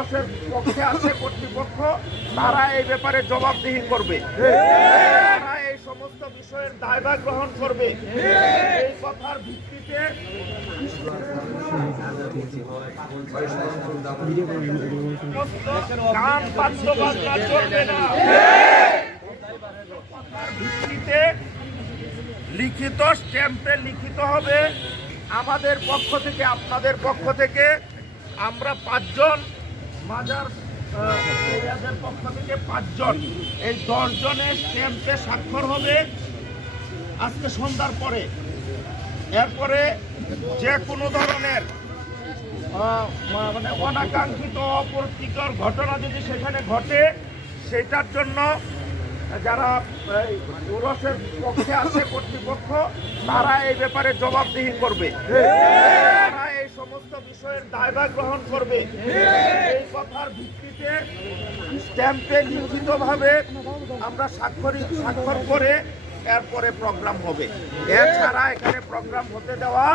উরসের পক্ষে আছে কর্তৃপক্ষ, তারা এই ব্যাপারে জবাবদিহি করবে, তারা এই সমস্ত বিষয়ের দায়ভার গ্রহণ করবে। এই কথার ভিত্তিতে গান বাদ্যবাজনা চলবে না। কথার ভিত্তিতে লিখিত স্ট্যাম্পে লিখিত হবে আমাদের পক্ষ থেকে, আপনাদের পক্ষ থেকে। আমরা 5 জন, মাজার এরিয়াদের পক্ষ থেকে 5 জন, এই 10 জনের স্ট্যাম্পে স্বাক্ষর হবে আজকে সন্ধ্যার পরে। এরপরে যে কোনো ধরনের মানে অনাকাঙ্ক্ষিত অপ্রীতিকর ঘটনা যদি সেখানে ঘটে, সেটার জন্য যারা উরসের পক্ষে আছে কর্তৃপক্ষ, তারা এই ব্যাপারে জবাবদিহি করবে, তারা এই সমস্ত বিষয়ের দায়ভার গ্রহণ করবে। এই কথার ভিত্তিতে স্ট্যাম্পে লিখিতভাবে আমরা স্বাক্ষর করে এরপরে প্রোগ্রাম হবে। এছাড়া এখানে প্রোগ্রাম হতে দেওয়া।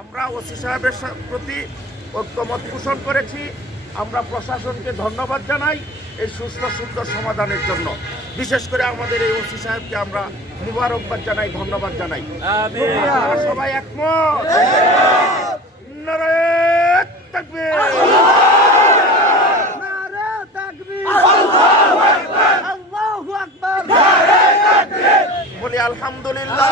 আমরা ওসি সাহেবের প্রতি ঐক্যমত পোষণ করেছি। আমরা প্রশাসনকে ধন্যবাদ জানাই এই সুষ্ঠু সুন্দর সমাধানের জন্য। বিশেষ করে আমাদের এই ওসি সাহেবকে আমরা মুবারকবাদ জানাই, ধন্যবাদ জানাই। আপনারা সবাই একমত? নারায়ে তাকবীর, নারায়ে তাকবীর, আল্লাহু আকবার, আল্লাহু আকবার, নারায়ে তাকবীর। বলি আলহামদুলিল্লাহ।